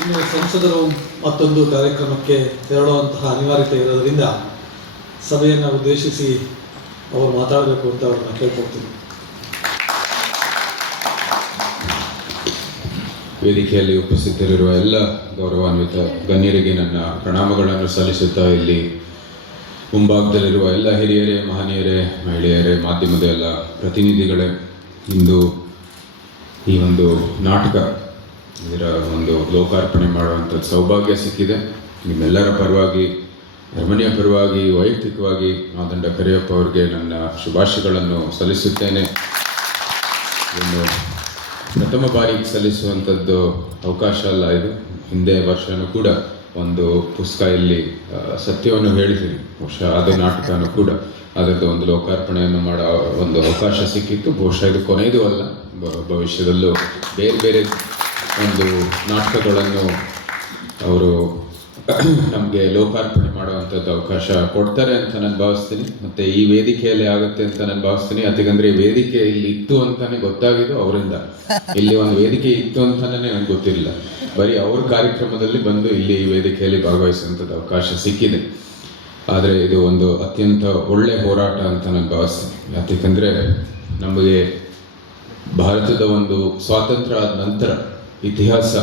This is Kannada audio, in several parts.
ಇನ್ನು ಸಂಸದರು ಮತ್ತೊಂದು ಕಾರ್ಯಕ್ರಮಕ್ಕೆ ತೆರಳುವಂತಹ ಅನಿವಾರ್ಯತೆ ಇರೋದರಿಂದ ಸಭೆಯನ್ನು ಉದ್ದೇಶಿಸಿ ಅವರು ಮಾತಾಡಬೇಕು ಅಂತ ಅವ್ರನ್ನ ಕೇಳ್ಕೊಳ್ತೀನಿ. ವೇದಿಕೆಯಲ್ಲಿ ಉಪಸ್ಥಿತರಿರುವ ಎಲ್ಲ ಗೌರವಾನ್ವಿತ ಗಣ್ಯರಿಗೆ ನನ್ನ ಪ್ರಣಾಮಗಳನ್ನು ಸಲ್ಲಿಸುತ್ತಾ ಇಲ್ಲಿ ಮುಂಭಾಗದಲ್ಲಿರುವ ಎಲ್ಲ ಹಿರಿಯರೇ, ಮಹನೀಯರೇ, ಮಹಿಳೆಯರೇ, ಮಾಧ್ಯಮದ ಎಲ್ಲ ಪ್ರತಿನಿಧಿಗಳೇ, ಇಂದು ಈ ಒಂದು ನಾಟಕ ಇದರ ಒಂದು ಲೋಕಾರ್ಪಣೆ ಮಾಡುವಂಥದ್ದು ಸೌಭಾಗ್ಯ ಸಿಕ್ಕಿದೆ. ನಿಮ್ಮೆಲ್ಲರ ಪರವಾಗಿ, ರಮಣೀಯ ಪರವಾಗಿ, ವೈಯಕ್ತಿಕವಾಗಿ ಮಾದಂಡ ಕರಿಯಪ್ಪ ಅವರಿಗೆ ನನ್ನ ಶುಭಾಶಯಗಳನ್ನು ಸಲ್ಲಿಸುತ್ತೇನೆ. ಇನ್ನು ಪ್ರಥಮ ಬಾರಿಗೆ ಸಲ್ಲಿಸುವಂಥದ್ದು ಅವಕಾಶ ಅಲ್ಲ ಇದು. ಹಿಂದೆ ವರ್ಷನೂ ಕೂಡ ಒಂದು ಪುಸ್ತಕ ಇಲ್ಲಿ ಸತ್ಯವನ್ನು ಹೇಳಿದ್ದೀನಿ. ಬಹುಶಃ ಅದೇ ನಾಟಕನೂ ಕೂಡ ಅದರದ್ದು ಒಂದು ಲೋಕಾರ್ಪಣೆಯನ್ನು ಮಾಡೋ ಒಂದು ಅವಕಾಶ ಸಿಕ್ಕಿತ್ತು. ಬಹುಶಃ ಇದು ಕೊನೆಯದು ಅಲ್ಲ. ಭವಿಷ್ಯದಲ್ಲೂ ಬೇರೆ ಬೇರೆ ಒಂದು ನಾಟಕಗಳನ್ನು ಅವರು ನಮಗೆ ಲೋಕಾರ್ಪಣೆ ಮಾಡುವಂಥದ್ದು ಅವಕಾಶ ಕೊಡ್ತಾರೆ ಅಂತ ನಾನು ಭಾವಿಸ್ತೀನಿ. ಮತ್ತೆ ಈ ವೇದಿಕೆಯಲ್ಲಿ ಆಗುತ್ತೆ ಅಂತ ನಾನು ಭಾವಿಸ್ತೀನಿ. ಅದಕ್ಕಂದ್ರೆ ವೇದಿಕೆ ಇಲ್ಲಿ ಇತ್ತು ಅಂತಾನೆ ಗೊತ್ತಾಗಿದ್ದು ಅವರಿಂದ. ಇಲ್ಲಿ ಒಂದು ವೇದಿಕೆ ಇತ್ತು ಅಂತಾನೆ ನನಗೆ ಗೊತ್ತಿರಲಿಲ್ಲ. ಬರೀ ಅವ್ರ ಕಾರ್ಯಕ್ರಮದಲ್ಲಿ ಬಂದು ಇಲ್ಲಿ ಈ ವೇದಿಕೆಯಲ್ಲಿ ಭಾಗವಹಿಸುವಂಥದ್ದು ಅವಕಾಶ ಸಿಕ್ಕಿದೆ. ಆದರೆ ಇದು ಒಂದು ಅತ್ಯಂತ ಒಳ್ಳೆ ಹೋರಾಟ ಅಂತ ನಾನು ಭಾವಿಸ್ತೀನಿ. ಯಾಕೆಂದರೆ ನಮಗೆ ಭಾರತದ ಒಂದು ಸ್ವಾತಂತ್ರ್ಯ ನಂತರ ಇತಿಹಾಸ.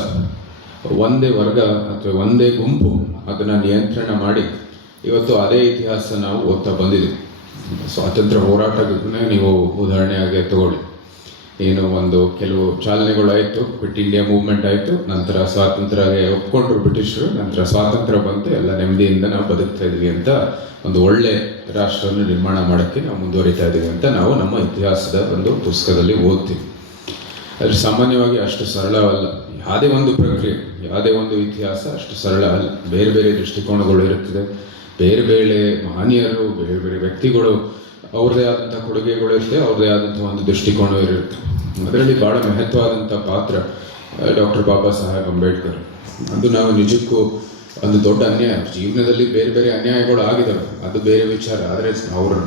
ಒಂದೇ ವರ್ಗ ಅಥವಾ ಒಂದೇ ಗುಂಪು ಅದನ್ನು ನಿಯಂತ್ರಣ ಮಾಡಿ ಇವತ್ತು ಅದೇ ಇತಿಹಾಸ ನಾವು ಓದ್ತಾ ಬಂದಿದ್ದೀವಿ ಸ್ವಾತಂತ್ರ್ಯ ಹೋರಾಟಕ್ಕೂ ನೀವು ಉದಾಹರಣೆಯಾಗಿ ತಗೊಳ್ಳಿ. ಏನು ಒಂದು ಕೆಲವು ಚಾಲನೆಗಳಾಯಿತು ಕ್ವಿಟ್ ಇಂಡಿಯಾ ಮೂವ್ಮೆಂಟ್ ಆಯಿತು, ನಂತರ ಸ್ವಾತಂತ್ರ್ಯ ಒಪ್ಕೊಂಡ್ರು ಬ್ರಿಟಿಷರು, ನಂತರ ಸ್ವಾತಂತ್ರ್ಯ ಬಂತು, ಎಲ್ಲ ನೆಮ್ಮದಿಯಿಂದ ನಾವು ಬದುಕ್ತಾ ಇದ್ವಿ ಅಂತ ಒಂದು ಒಳ್ಳೆ ರಾಷ್ಟ್ರವನ್ನು ನಿರ್ಮಾಣ ಮಾಡೋಕ್ಕೆ ನಾವು ಮುಂದುವರಿತಾ ಇದ್ದೀವಿ ಅಂತ ನಾವು ನಮ್ಮ ಇತಿಹಾಸದ ಒಂದು ಪುಸ್ತಕದಲ್ಲಿ ಓದ್ತೀವಿ. ಆದರೆ ಸಾಮಾನ್ಯವಾಗಿ ಅಷ್ಟು ಸರಳವಲ್ಲ ಯಾವುದೇ ಒಂದು ಪ್ರಕ್ರಿಯೆ, ಯಾವುದೇ ಒಂದು ಇತಿಹಾಸ ಅಷ್ಟು ಸರಳ ಅಲ್ಲ. ಬೇರೆ ಬೇರೆ ದೃಷ್ಟಿಕೋನಗಳು ಇರುತ್ತದೆ. ಬೇರೆ ಬೇರೆ ಮಹನೀಯರು, ಬೇರೆ ಬೇರೆ ವ್ಯಕ್ತಿಗಳು, ಅವ್ರದ್ದೇ ಆದಂಥ ಕೊಡುಗೆಗಳು ಇರುತ್ತೆ, ಅವ್ರದ್ದೇ ಆದಂಥ ಒಂದು ದೃಷ್ಟಿಕೋನ ಇರುತ್ತೆ. ಅದರಲ್ಲಿ ಭಾಳ ಮಹತ್ವವಾದಂಥ ಪಾತ್ರ ಡಾಕ್ಟರ್ ಬಾಬಾ ಸಾಹೇಬ್ ಅಂಬೇಡ್ಕರ್. ಅದು ನಾವು ನಿಜಕ್ಕೂ ಒಂದು ದೊಡ್ಡ ಅನ್ಯಾಯ. ಜೀವನದಲ್ಲಿ ಬೇರೆ ಬೇರೆ ಅನ್ಯಾಯಗಳು ಆಗಿದ್ದಾವೆ ಅದು ಬೇರೆ ವಿಚಾರ. ಆದರೆ ಅವರು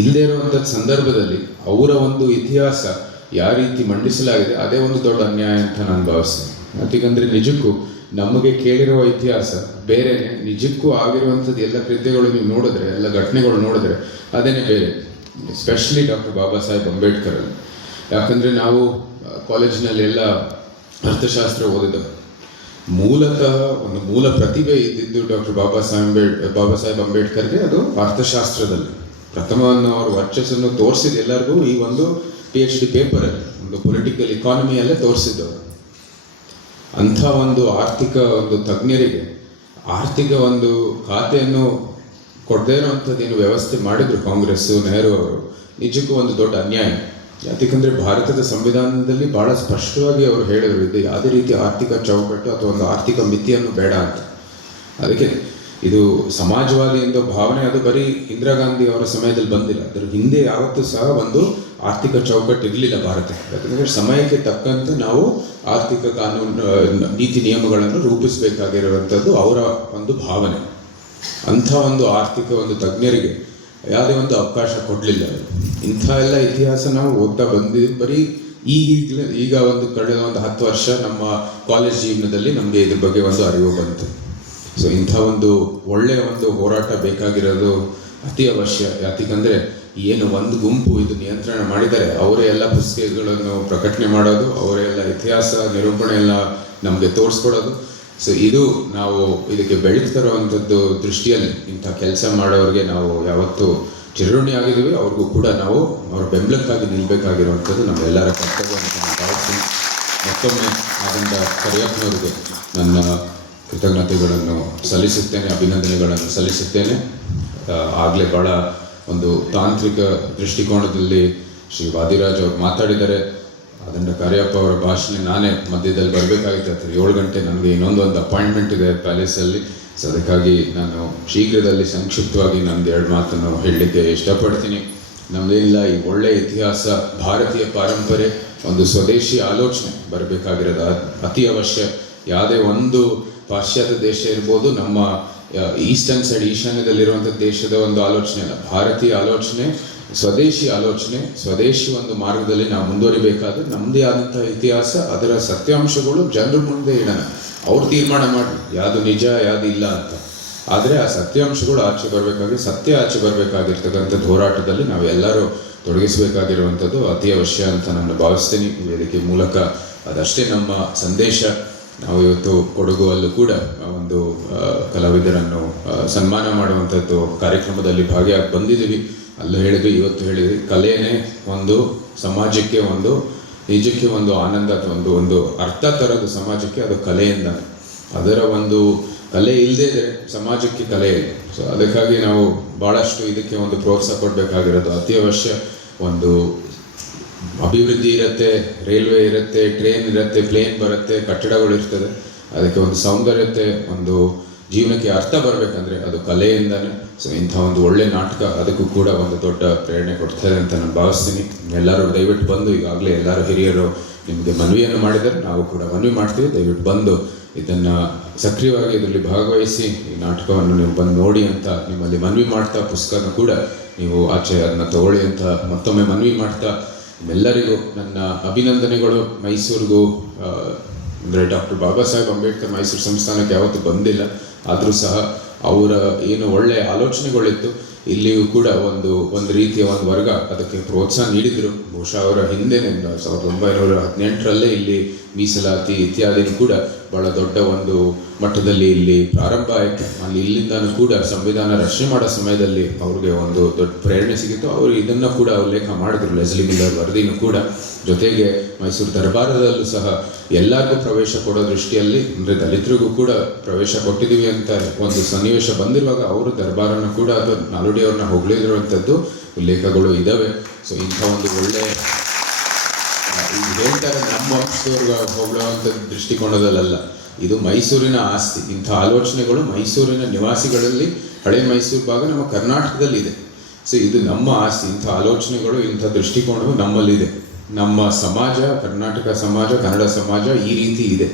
ಇಲ್ಲದೇ ಇರುವಂಥ ಸಂದರ್ಭದಲ್ಲಿ ಅವರ ಒಂದು ಇತಿಹಾಸ ಯಾವ ರೀತಿ ಮಂಡಿಸಲಾಗಿದೆ, ಅದೇ ಒಂದು ದೊಡ್ಡ ಅನ್ಯಾಯ ಅಂತ ನಾನು ಭಾವಿಸ್ತೇನೆ. ಯಾಕಂದ್ರೆ ನಿಜಕ್ಕೂ ನಮಗೆ ಕೇಳಿರುವ ಇತಿಹಾಸ ಬೇರೆನೆ, ನಿಜಕ್ಕೂ ಆಗಿರುವಂಥದ್ದು ಎಲ್ಲ ಕೃತ್ಯಗಳು ನೀವು ನೋಡಿದ್ರೆ, ಎಲ್ಲ ಘಟನೆಗಳು ನೋಡಿದ್ರೆ ಅದೇನೆ ಬೇರೆ. ಎಸ್ಪೆಷಲಿ ಡಾಕ್ಟರ್ ಬಾಬಾ ಸಾಹೇಬ್ ಅಂಬೇಡ್ಕರ್ ಯಾಕಂದ್ರೆ ನಾವು ಕಾಲೇಜಿನಲ್ಲಿ ಎಲ್ಲ ಅರ್ಥಶಾಸ್ತ್ರ ಓದಿದ ಮೂಲತಃ ಒಂದು ಮೂಲ ಪ್ರತಿಭೆ ಇದ್ದಿದ್ದು ಡಾಕ್ಟರ್ ಬಾಬಾ ಸಾಹೇಬ್ ಅಂಬೇಡ್ ಬಾಬಾ ಸಾಹೇಬ್ ಅಂಬೇಡ್ಕರ್ಗೆ ಅದು ಅರ್ಥಶಾಸ್ತ್ರದಲ್ಲಿ. ಪ್ರಥಮವನ್ನು ಅವರು ವರ್ಚಸ್ಸನ್ನು ತೋರಿಸಿದ ಎಲ್ಲರಿಗೂ ಈ ಒಂದು ಪಿ ಎಚ್ ಡಿ ಪೇಪರ್ ಒಂದು ಪೊಲಿಟಿಕಲ್ ಇಕಾನಮಿಯಲ್ಲೇ ತೋರಿಸಿದ್ದು ಅಂಥ ಒಂದು ಆರ್ಥಿಕ ಒಂದು ತಜ್ಞರಿಗೆ, ಆರ್ಥಿಕ ಒಂದು ಖಾತೆಯನ್ನು ಕೊಡದೇ ಏನು ವ್ಯವಸ್ಥೆ ಮಾಡಿದರು ಕಾಂಗ್ರೆಸ್ಸು, ನೆಹರು ಅವರು, ನಿಜಕ್ಕೂ ಒಂದು ದೊಡ್ಡ ಅನ್ಯಾಯ. ಯಾಕಂದ್ರೆ ಭಾರತದ ಸಂವಿಧಾನದಲ್ಲಿ ಭಾಳ ಸ್ಪಷ್ಟವಾಗಿ ಅವರು ಹೇಳಿದರು, ಇದು ಯಾವುದೇ ರೀತಿ ಆರ್ಥಿಕ ಚೌಕಟ್ಟು ಅಥವಾ ಒಂದು ಆರ್ಥಿಕ ಮಿತಿಯನ್ನು ಬೇಡ ಅಂತ. ಅದಕ್ಕೆ ಇದು ಸಮಾಜವಾದಿ ಎಂಬ ಭಾವನೆ, ಅದು ಬರೀ ಇಂದಿರಾ ಗಾಂಧಿ ಅವರ ಸಮಯದಲ್ಲಿ ಬಂದಿಲ್ಲ. ಅದರ ಹಿಂದೆ ಯಾವತ್ತೂ ಸಹ ಒಂದು ಆರ್ಥಿಕ ಚೌಕಟ್ಟು ಇರಲಿಲ್ಲ ಭಾರತ. ಯಾಕಂದರೆ ಸಮಯಕ್ಕೆ ತಕ್ಕಂತೆ ನಾವು ಆರ್ಥಿಕ ಕಾನೂನು, ನೀತಿ ನಿಯಮಗಳನ್ನು ರೂಪಿಸಬೇಕಾಗಿರುವಂಥದ್ದು ಅವರ ಒಂದು ಭಾವನೆ. ಅಂಥ ಒಂದು ಆರ್ಥಿಕ ಒಂದು ತಜ್ಞರಿಗೆ ಯಾವುದೇ ಒಂದು ಅವಕಾಶ ಕೊಡಲಿಲ್ಲ. ಇಂಥ ಎಲ್ಲ ಇತಿಹಾಸ ನಾವು ಓದ್ತಾ ಬಂದಿದ್ದು ಬರೀ ಈಗೀಗಲೇ, ಈಗ ಒಂದು ಕಳೆದ ಒಂದು ಹತ್ತು ವರ್ಷ ನಮ್ಮ ಕಾಲೇಜ್ ಜೀವನದಲ್ಲಿ ನಮಗೆ ಇದ್ರ ಬಗ್ಗೆ ಒಂದು ಅರಿವು ಬಂತು. ಸೊ ಇಂಥ ಒಂದು ಒಳ್ಳೆಯ ಒಂದು ಹೋರಾಟ ಬೇಕಾಗಿರೋದು ಅತಿ ಅವಶ್ಯ. ಯಾಕಂದ್ರೆ ಏನು ಒಂದು ಗುಂಪು ಇದು ನಿಯಂತ್ರಣ ಮಾಡಿದರೆ ಅವರೇ ಎಲ್ಲ ಪುಸ್ತಕಗಳನ್ನು ಪ್ರಕಟಣೆ ಮಾಡೋದು, ಅವರೇ ಎಲ್ಲ ಇತಿಹಾಸ ನಿರೂಪಣೆ ಎಲ್ಲ ನಮಗೆ ತೋರಿಸ್ಕೊಡೋದು ಸೊ ಇದು ನಾವು ಇದಕ್ಕೆ ಬೆಳಕು ತರುವಂಥದ್ದು ದೃಷ್ಟಿಯಲ್ಲಿ ಇಂಥ ಕೆಲಸ ಮಾಡೋರಿಗೆ ನಾವು ಯಾವತ್ತೂ ಚಿರಋಣಿ ಆಗಿದ್ದೀವಿ. ಅವ್ರಿಗೂ ಕೂಡ ನಾವು ಅವರ ಬೆಂಬಲಕ್ಕಾಗಿ ನಿಲ್ಲಬೇಕಾಗಿರುವಂಥದ್ದು ನಮ್ಮೆಲ್ಲರ ಕರ್ತವ್ಯ ಅಂತ ನಾನು ಭಾವಿಸ್ತೀನಿ. ಮತ್ತೊಮ್ಮೆ ಆದಂಥ ಕರೆಯಪ್ಪನವರಿಗೆ ನನ್ನ ಕೃತಜ್ಞತೆಗಳನ್ನು ಸಲ್ಲಿಸುತ್ತೇನೆ, ಅಭಿನಂದನೆಗಳನ್ನು ಸಲ್ಲಿಸುತ್ತೇನೆ. ಆಗಲೇ ಭಾಳ ಒಂದು ತಾಂತ್ರಿಕ ದೃಷ್ಟಿಕೋನದಲ್ಲಿ ಶ್ರೀ ವಾದಿರಾಜ್ ಅವರು ಮಾತಾಡಿದ್ದಾರೆ. ಅದನ್ನು ಕಾರ್ಯಪ್ಪ ಅವರ ಭಾಷಣ ನಾನೇ ಮಧ್ಯದಲ್ಲಿ ಬರಬೇಕಾಗಿತ್ತು. ಏಳು ಗಂಟೆ ನನಗೆ ಇನ್ನೊಂದು ಒಂದು ಅಪಾಯಿಂಟ್ಮೆಂಟ್ ಇದೆ ಪ್ಯಾಲೇಸಲ್ಲಿ. ಸೊ ಅದಕ್ಕಾಗಿ ನಾನು ಶೀಘ್ರದಲ್ಲಿ ಸಂಕ್ಷಿಪ್ತವಾಗಿ ನಮ್ಮದು ಎರಡು ಮಾತನ್ನು ಹೇಳಲಿಕ್ಕೆ ಇಷ್ಟಪಡ್ತೀನಿ. ನಮ್ಮದೇನಿಲ್ಲ ಈ ಒಳ್ಳೆಯ ಇತಿಹಾಸ, ಭಾರತೀಯ ಪಾರಂಪರೆ, ಒಂದು ಸ್ವದೇಶಿ ಆಲೋಚನೆ ಬರಬೇಕಾಗಿರೋದು ಅತಿ ಅವಶ್ಯ. ಯಾವುದೇ ಒಂದು ಪಾಶ್ಚಾತ್ಯ ದೇಶ ಇರ್ಬೋದು, ನಮ್ಮ ಈಸ್ಟರ್ನ್ ಸೈಡ್, ಈಶಾನ್ಯದಲ್ಲಿರುವಂಥ ದೇಶದ ಒಂದು ಆಲೋಚನೆ ಅಲ್ಲ. ಭಾರತೀಯ ಆಲೋಚನೆ, ಸ್ವದೇಶಿ ಆಲೋಚನೆ, ಸ್ವದೇಶಿ ಒಂದು ಮಾರ್ಗದಲ್ಲಿ ನಾವು ಮುಂದುವರಿಬೇಕಾದ್ರೆ ನಮ್ಮದೇ ಆದಂಥ ಇತಿಹಾಸ, ಅದರ ಸತ್ಯಾಂಶಗಳು ಜನರ ಮುಂದೆ ಇಡೋಣ. ಅವ್ರು ತೀರ್ಮಾನ ಮಾಡಿ ಯಾವುದು ನಿಜ, ಯಾವುದು ಇಲ್ಲ ಅಂತ. ಆದರೆ ಆ ಸತ್ಯಾಂಶಗಳು ಆಚೆ ಬರಬೇಕಾದ್ರೆ ಸತ್ಯ ಆಚೆ ಬರಬೇಕಾಗಿರ್ತಕ್ಕಂಥ ಹೋರಾಟದಲ್ಲಿ ನಾವೆಲ್ಲರೂ ತೊಡಗಿಸಬೇಕಾಗಿರುವಂಥದ್ದು ಅತಿ ಅವಶ್ಯ ಅಂತ ನಾನು ಭಾವಿಸ್ತೀನಿ. ವೇದಿಕೆ ಮೂಲಕ ಅದಷ್ಟೇ ನಮ್ಮ ಸಂದೇಶ. ನಾವು ಇವತ್ತು ಕೊಡಗುವಲ್ಲೂ ಕೂಡ ಒಂದು ಕಲಾವಿದರನ್ನು ಸನ್ಮಾನ ಮಾಡುವಂಥದ್ದು ಕಾರ್ಯಕ್ರಮದಲ್ಲಿ ಭಾಗಿಯಾಗಿ ಬಂದಿದ್ದೀವಿ. ಅಲ್ಲೂ ಹೇಳಿದ್ವಿ ಇವತ್ತು ಹೇಳಿದ್ವಿ ಕಲೆಯೇ ಒಂದು ಸಮಾಜಕ್ಕೆ ಒಂದು, ನಿಜಕ್ಕೆ ಒಂದು ಆನಂದ ಅಥವಾ ಒಂದು ಒಂದು ಅರ್ಥ ತರೋದು ಸಮಾಜಕ್ಕೆ ಅದು ಕಲೆಯಿಂದ ಅದರ ಒಂದು ಕಲೆ ಇಲ್ಲದೆ ಇದ್ದರೆ ಸಮಾಜಕ್ಕೆ ಕಲೆ ಇಲ್ಲ. ಸೊ ಅದಕ್ಕಾಗಿ ನಾವು ಭಾಳಷ್ಟು ಇದಕ್ಕೆ ಒಂದು ಪ್ರೋತ್ಸಾಹ ಕೊಡಬೇಕಾಗಿರೋದು ಅತಿ ಅವಶ್ಯ ಒಂದು ಅಭಿವೃದ್ಧಿ ಇರುತ್ತೆ, ರೈಲ್ವೆ ಇರುತ್ತೆ, ಟ್ರೈನ್ ಇರುತ್ತೆ, ಪ್ಲೇನ್ ಬರುತ್ತೆ, ಕಟ್ಟಡಗಳು ಇರ್ತದೆ. ಅದಕ್ಕೆ ಒಂದು ಸೌಂದರ್ಯತೆ, ಒಂದು ಜೀವನಕ್ಕೆ ಅರ್ಥ ಬರಬೇಕಂದ್ರೆ ಅದು ಕಲೆಯಿಂದನೇ. ಸೊ ಇಂಥ ಒಂದು ಒಳ್ಳೆ ನಾಟಕ ಅದಕ್ಕೂ ಕೂಡ ಒಂದು ದೊಡ್ಡ ಪ್ರೇರಣೆ ಕೊಡ್ತದೆ ಅಂತ ನಾನು ಭಾವಿಸ್ತೀನಿ. ಎಲ್ಲರೂ ದಯವಿಟ್ಟು ಬಂದು, ಈಗಾಗಲೇ ಎಲ್ಲರೂ ಹಿರಿಯರು ನಿಮಗೆ ಮನವಿಯನ್ನು ಮಾಡಿದರೆ ನಾವು ಕೂಡ ಮನವಿ ಮಾಡ್ತೀವಿ. ದಯವಿಟ್ಟು ಬಂದು ಇದನ್ನು ಸಕ್ರಿಯವಾಗಿ ಇದರಲ್ಲಿ ಭಾಗವಹಿಸಿ, ಈ ನಾಟಕವನ್ನು ನೀವು ಬಂದು ನೋಡಿ ಅಂತ ನಿಮ್ಮಲ್ಲಿ ಮನವಿ ಮಾಡ್ತಾ ಪುಸ್ತಕನ ಕೂಡ ನೀವು ಆಚೆ ಅದನ್ನು ತಗೊಳ್ಳಿ ಅಂತ ಮತ್ತೊಮ್ಮೆ ಮನವಿ ಮಾಡ್ತಾ ನಿಮ್ಮೆಲ್ಲರಿಗೂ ನನ್ನ ಅಭಿನಂದನೆಗಳು. ಮೈಸೂರಿಗೂ ಅಂದರೆ ಡಾಕ್ಟರ್ ಬಾಬಾ ಸಾಹೇಬ್ ಅಂಬೇಡ್ಕರ್ ಮೈಸೂರು ಸಂಸ್ಥಾನಕ್ಕೆ ಯಾವತ್ತೂ ಬಂದಿಲ್ಲ. ಆದರೂ ಸಹ ಅವರ ಏನು ಒಳ್ಳೆಯ ಆಲೋಚನೆಗಳಿತ್ತು. ಇಲ್ಲಿಯೂ ಕೂಡ ಒಂದು ಒಂದು ರೀತಿಯ ಒಂದು ವರ್ಗ ಅದಕ್ಕೆ ಪ್ರೋತ್ಸಾಹ ನೀಡಿದರು. ಬಹುಶಃ ಅವರ ಹಿಂದೆ, ಸಾವಿರದ ಒಂಬೈನೂರ ಹದಿನೆಂಟರಲ್ಲೇ ಇಲ್ಲಿ ಮೀಸಲಾತಿ ಇತ್ಯಾದಿ ಕೂಡ ಬಹಳ ದೊಡ್ಡ ಒಂದು ಮಟ್ಟದಲ್ಲಿ ಇಲ್ಲಿ ಪ್ರಾರಂಭ ಆಯಿತು. ಅಲ್ಲಿ ಇಲ್ಲಿಂದನೂ ಕೂಡ ಸಂವಿಧಾನ ರಚನೆ ಮಾಡೋ ಸಮಯದಲ್ಲಿ ಅವ್ರಿಗೆ ಒಂದು ದೊಡ್ಡ ಪ್ರೇರಣೆ ಸಿಗಿತ್ತು. ಅವರು ಇದನ್ನು ಕೂಡ ಉಲ್ಲೇಖ ಮಾಡಿದ್ರು. ಲೆಸ್ಲಿ ಮಿಲ್ಲರ್ ವರದಿನೂ ಕೂಡ. ಜೊತೆಗೆ ಮೈಸೂರು ದರ್ಬಾರದಲ್ಲೂ ಸಹ ಎಲ್ಲರಿಗೂ ಪ್ರವೇಶ ಕೊಡೋ ದೃಷ್ಟಿಯಲ್ಲಿ, ಅಂದರೆ ದಲಿತರಿಗೂ ಕೂಡ ಪ್ರವೇಶ ಕೊಟ್ಟಿದ್ದೀವಿ ಅಂತ ಒಂದು ಸನ್ನಿವೇಶ ಬಂದಿರುವಾಗ ಅವರು ದರ್ಬಾರನ್ನು ಕೂಡ ಅದು ನಾಲ್ವಡಿ ಅವ್ರನ್ನ ಹೊಗಳಿರುವಂಥದ್ದು ಉಲ್ಲೇಖಗಳು ಇದ್ದಾವೆ ಸೊ ಇಂಥ ಒಂದು ಒಳ್ಳೆ ಈಗ ಹೇಳ್ತಾರೆ, ನಮ್ಮ ವಂಶದವ್ರಿಗೆ ಅಂತ ದೃಷ್ಟಿಕೋನದಲ್ಲ ಇದು ಮೈಸೂರಿನ ಆಸ್ತಿ. ಇಂಥ ಆಲೋಚನೆಗಳು ಮೈಸೂರಿನ ನಿವಾಸಿಗಳಲ್ಲಿ, ಹಳೆ ಮೈಸೂರು ಭಾಗ ನಮ್ಮ ಕರ್ನಾಟಕದಲ್ಲಿ ಇದೆ ಸೊ ಇದು ನಮ್ಮ ಆಸ್ತಿ. ಇಂಥ ಆಲೋಚನೆಗಳು, ಇಂಥ ದೃಷ್ಟಿಕೋನವು ನಮ್ಮಲ್ಲಿದೆ. ನಮ್ಮ ಸಮಾಜ, ಕರ್ನಾಟಕ ಸಮಾಜ, ಕನ್ನಡ ಸಮಾಜ ಈ ರೀತಿ ಇದೆ.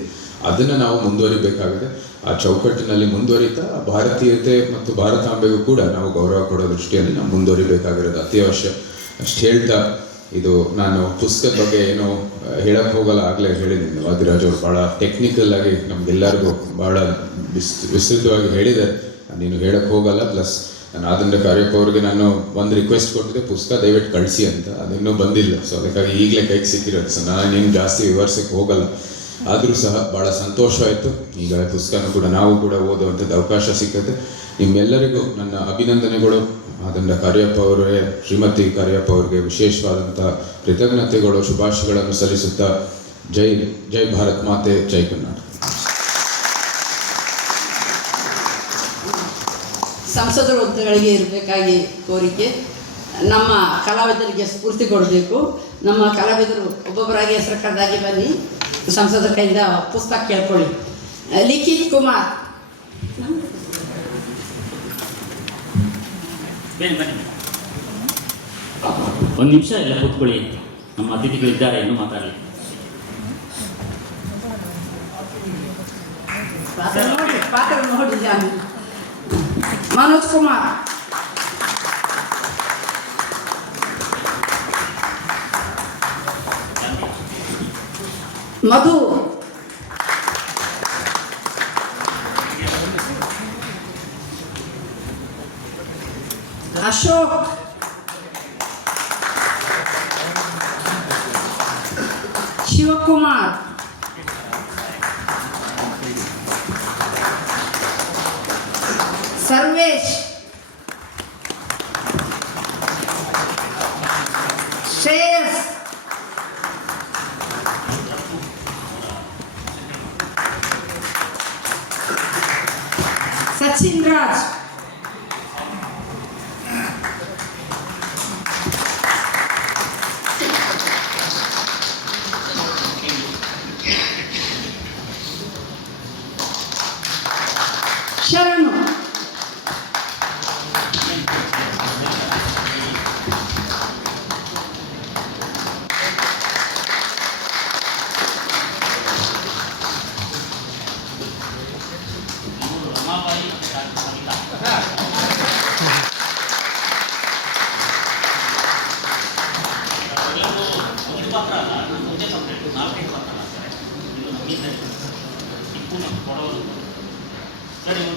ಅದನ್ನು ನಾವು ಮುಂದುವರಿಬೇಕಾಗಿದೆ ಆ ಚೌಕಟ್ಟಿನಲ್ಲಿ ಮುಂದುವರಿತಾ, ಭಾರತೀಯತೆ ಮತ್ತು ಭಾರತಾಂಬೆಗೂ ಕೂಡ ನಾವು ಗೌರವ ಕೊಡೋ ದೃಷ್ಟಿಯಲ್ಲಿ ನಾವು ಮುಂದುವರಿಬೇಕಾಗಿರೋದು ಅತ್ಯವಶ್ಯ. ಅಷ್ಟು ಹೇಳ್ತಾ ಇದು ನಾನು ಪುಸ್ತಕದ ಬಗ್ಗೆ ಏನು ಹೇಳಕ್ ಹೋಗಲ್ಲ, ಆಗಲೇ ಹೇಳಿದ್ದೀನಿ. ವಾದಿರಾಜ್ ಅವರು ಭಾಳ ಟೆಕ್ನಿಕಲ್ ಆಗಿ ನಮ್ಗೆಲ್ಲರಿಗೂ ವಿಸ್, ವಿಸ್ತೃತವಾಗಿ ಹೇಳಿದೆ ನೀನು ಹೇಳಕ್ ಹೋಗಲ್ಲ ಪ್ಲಸ್ ನಾನು ಆದಂದ್ರೆ ಕಾರ್ಯಪ್ಪ ಅವ್ರಿಗೆ ನಾನು ಒಂದು ರಿಕ್ವೆಸ್ಟ್ ಕೊಟ್ಟಿದ್ದೆ, ಪುಸ್ತಕ ದಯವಿಟ್ಟು ಕಳಿಸಿ ಅಂತ. ಅದಿನ್ನೂ ಬಂದಿಲ್ಲ. ಸೊ ಅದಕ್ಕಾಗಿ ಈಗಲೇ ಕೈಗೆ ಸಿಕ್ಕಿರೋದು. ಸೊ ನಾನು ಏನು ಜಾಸ್ತಿ ವಿವರಿಸಕ್ಕೆ ಹೋಗಲ್ಲ. ಆದರೂ ಸಹ ಭಾಳ ಸಂತೋಷವಾಯಿತು ಈಗ ಪುಸ್ತಕನೂ ಕೂಡ ನಾವು ಕೂಡ ಓದುವಂಥದ್ದು ಅವಕಾಶ ಸಿಕ್ಕತ್ತೆ ನಿಮ್ಮೆಲ್ಲರಿಗೂ ನನ್ನ ಅಭಿನಂದನೆಗಳು. ಅದನ್ನ ಕಾರ್ಯಪ್ಪ ಅವರೇ, ಶ್ರೀಮತಿ ಕಾರ್ಯಪ್ಪ ಅವರಿಗೆ ವಿಶೇಷವಾದಂತಹ ಕೃತಜ್ಞತೆಗಳು, ಶುಭಾಶಯಗಳನ್ನು ಸಲ್ಲಿಸುತ್ತಾ ಜೈ ಜೈ ಭಾರತ್ ಮಾತೆ, ಜೈ ಕರ್ನಾಟಕ. ಸಂಸದರು ಹುದ್ದೆಗಳಿಗೆ ಇರಬೇಕಾಗಿ ಕೋರಿಕೆ. ನಮ್ಮ ಕಲಾವಿದರಿಗೆ ಸ್ಫೂರ್ತಿ ಕೊಡಬೇಕು. ನಮ್ಮ ಕಲಾವಿದರು ಒಬ್ಬೊಬ್ಬರಾಗಿ ಹೆಸರು ಕರೆದಾಗಿ ಬನ್ನಿ. ಸಂಸದರ ಕೈಯಿಂದ ಪುಸ್ತಕ ಕೇಳ್ಕೊಳ್ಳಿ ಲಿಖಿತ್ ಕುಮಾರ್ ಒಂದು ನಿಮಿಷ ಎಲ್ಲ ಕೂತ್ಕೊಳ್ಳಿ ನಮ್ಮ ಅತಿಥಿಗಳಿದ್ದಾರೆ ಏನು ಮಾತಾಡಲಿ ಪಾತ್ರ ನೋಡಿ ಪಾತ್ರ ನೋಡಿ ಮನೋಜ್ ಕುಮಾರ್ మధు అశోక్ శివకుమార్ సర్వేష్ сім разів.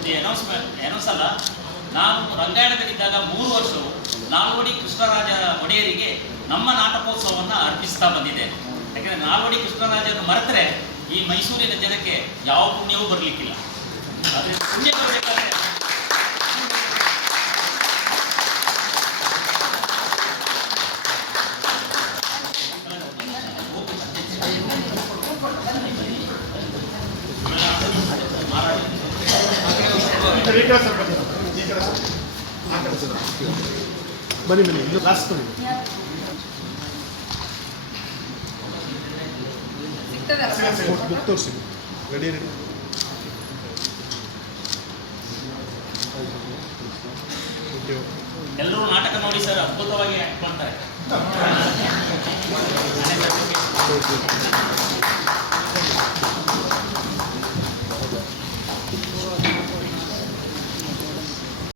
ಇವತ್ತು ಅನೌನ್ಸ್ಮೆಂಟ್ ಅನೌನ್ಸ್ ಅಲ್ಲ. ನಾನು ರಂಗಾಯಣದಲ್ಲಿದ್ದಾಗ ಮೂರು ವರ್ಷವು ನಾಲ್ವಡಿ ಕೃಷ್ಣರಾಜ ಒಡೆಯರಿಗೆ ನಮ್ಮ ನಾಟಕೋತ್ಸವವನ್ನು ಅರ್ಪಿಸ್ತಾ ಬಂದಿದೆ. ಯಾಕಂದರೆ ನಾಲ್ವಡಿ ಕೃಷ್ಣರಾಜನ ಮರೆತರೆ ಈ ಮೈಸೂರಿನ ಜನಕ್ಕೆ ಯಾವ ಪುಣ್ಯವೂ ಬರಲಿಕ್ಕಿಲ್ಲ. ಅದರಿಂದ ಪುಣ್ಯ ಬರಬೇಕಾದ್ರೆ ಬನ್ನಿ ಬನ್ನಿ ಇದು ಲಾಸ್ಟ್ ಬನ್ನಿ ಬುಕ್ ತೋರಿಸಿ ರೆಡಿ ರೆಡಿ ಎಲ್ಲರೂ ನಾಟಕ ನೋಡಿ ಸರ್, ಅದ್ಭುತವಾಗಿ ಆ್ಯಕ್ಟ್